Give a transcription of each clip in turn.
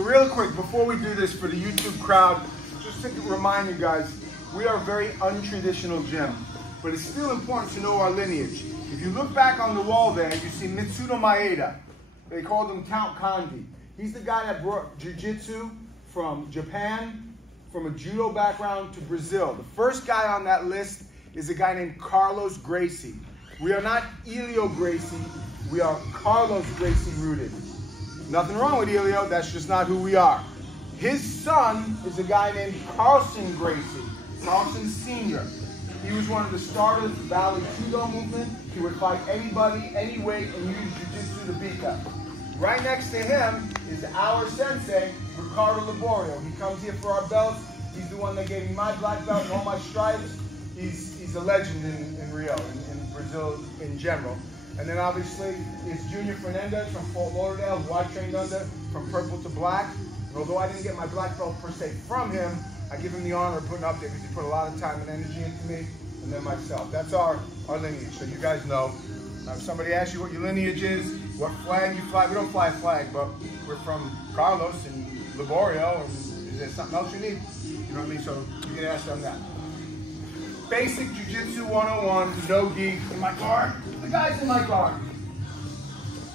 So real quick, before we do this for the YouTube crowd, just to remind you guys, we are a very untraditional gym, but it's still important to know our lineage. If you look back on the wall there, you see Mitsuno Maeda. They called him Count Kandi. He's the guy that brought jiu-jitsu from Japan, from a judo background, to Brazil. The first guy on that list is a guy named Carlos Gracie. We are not Elio Gracie, we are Carlos Gracie rooted. Nothing wrong with Elio, that's just not who we are. His son is a guy named Carlson Gracie, Carlson Sr. He was one of the starters of the Valley Judo movement. He would fight anybody, any weight, and use jiu-jitsu to beat them. Right next to him is our sensei, Ricardo Laborio. He comes here for our belts. He's the one that gave me my black belt and all my stripes. He's a legend in Rio, in Brazil in general. And then obviously it's Junior Fernandez from Fort Lauderdale, who I trained under from purple to black. And although I didn't get my black belt per se from him, I give him the honor of putting up there because he put a lot of time and energy into me, and then myself. That's our lineage, so you guys know. If somebody asks you what your lineage is, what flag you fly, we don't fly a flag, but we're from Carlos and Laborio, and is there something else you need? You know what I mean? So you can ask them that. Basic Jiu-Jitsu 101, no gi. In my guard, the guy's in my guard.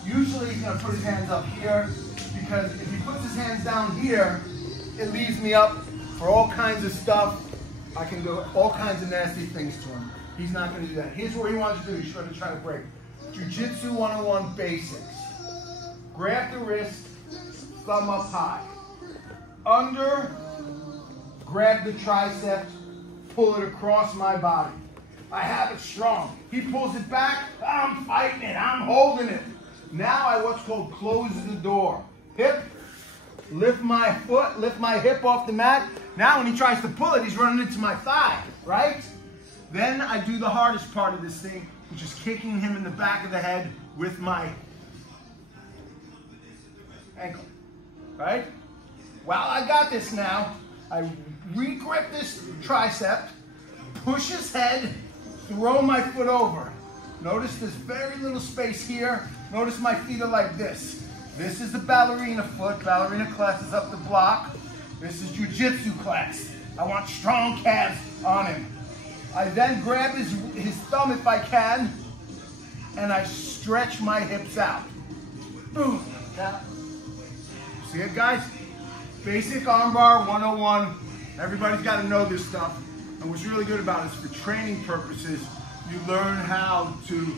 Usually he's gonna put his hands up here, because if he puts his hands down here, it leaves me up for all kinds of stuff. I can do all kinds of nasty things to him. He's not gonna do that. Here's what he wants to do. He's gonna try to break. Jiu-Jitsu 101 basics. Grab the wrist, thumb up high. Under, grab the tricep, pull it across my body. I have it strong. He pulls it back, I'm fighting it, I'm holding it. Now I what's called close the door. Hip, lift my foot, lift my hip off the mat. Now when he tries to pull it, he's running into my thigh, right? Then I do the hardest part of this thing, which is kicking him in the back of the head with my ankle, right? While I got this now, I re-grip this tricep, push his head, throw my foot over. Notice there's very little space here. Notice my feet are like this. This is the ballerina foot. Ballerina class is up the block. This is jiu-jitsu class. I want strong calves on him. I then grab his thumb if I can, and I stretch my hips out. Boom. See it, guys? Basic armbar 101. Everybody's got to know this stuff. And what's really good about it is for training purposes, you learn how to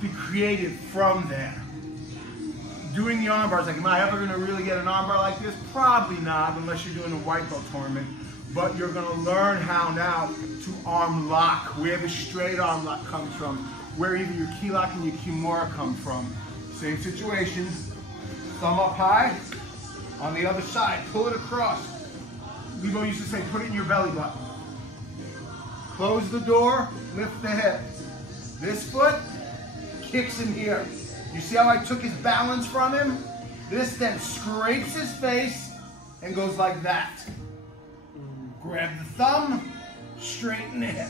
be creative from there. Doing the arm bars, like, am I ever going to really get an arm bar like this? Probably not, unless you're doing a white belt tournament. But you're going to learn how now to arm lock, where the straight arm lock comes from, where either your key lock and your kimura come from. Same situation, thumb up high, on the other side, pull it across. Lebo used to say, put it in your belly button. Close the door, lift the head. This foot kicks in here. You see how I took his balance from him? This then scrapes his face and goes like that. Grab the thumb, straighten the hip.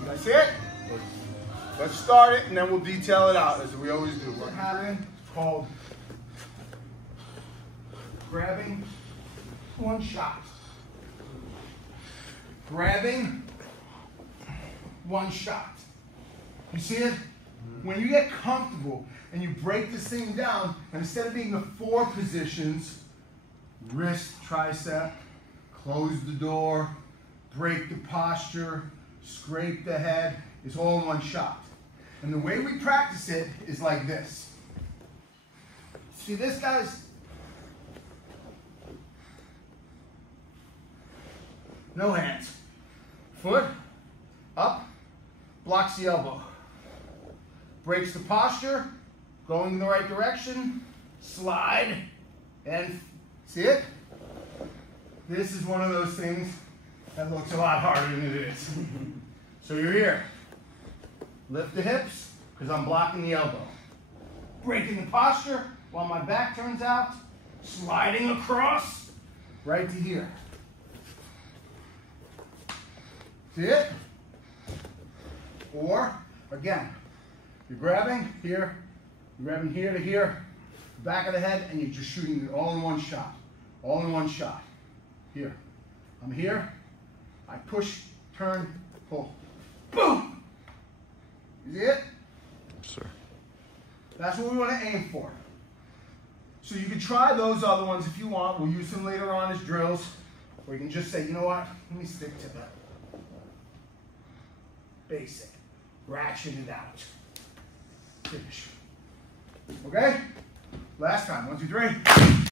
You guys see it? Let's start it and then we'll detail it out as we always do. We're having called grabbing one shot. Grabbing one shot. You see it? When you get comfortable and you break this thing down, and instead of being the 4 positions, wrist, tricep, close the door, break the posture, scrape the head, it's all in one shot. And the way we practice it is like this. See this, guys? No hands. Foot, up, blocks the elbow. Breaks the posture, going in the right direction, slide, and see it? This is one of those things that looks a lot harder than it is. So you're here. Lift the hips, because I'm blocking the elbow. Breaking the posture while my back turns out, sliding across, right to here. See it? Or, again, you're grabbing here to here, back of the head, and you're just shooting it all in one shot. All in one shot. Here. I'm here. I push, turn, pull. Boom! You see it? Sir. That's what we want to aim for. So you can try those other ones if you want. We'll use them later on as drills. Or you can just say, you know what? Let me stick to the basic. Ratchet it out. Finish. Okay? Last time. 1, 2, 3.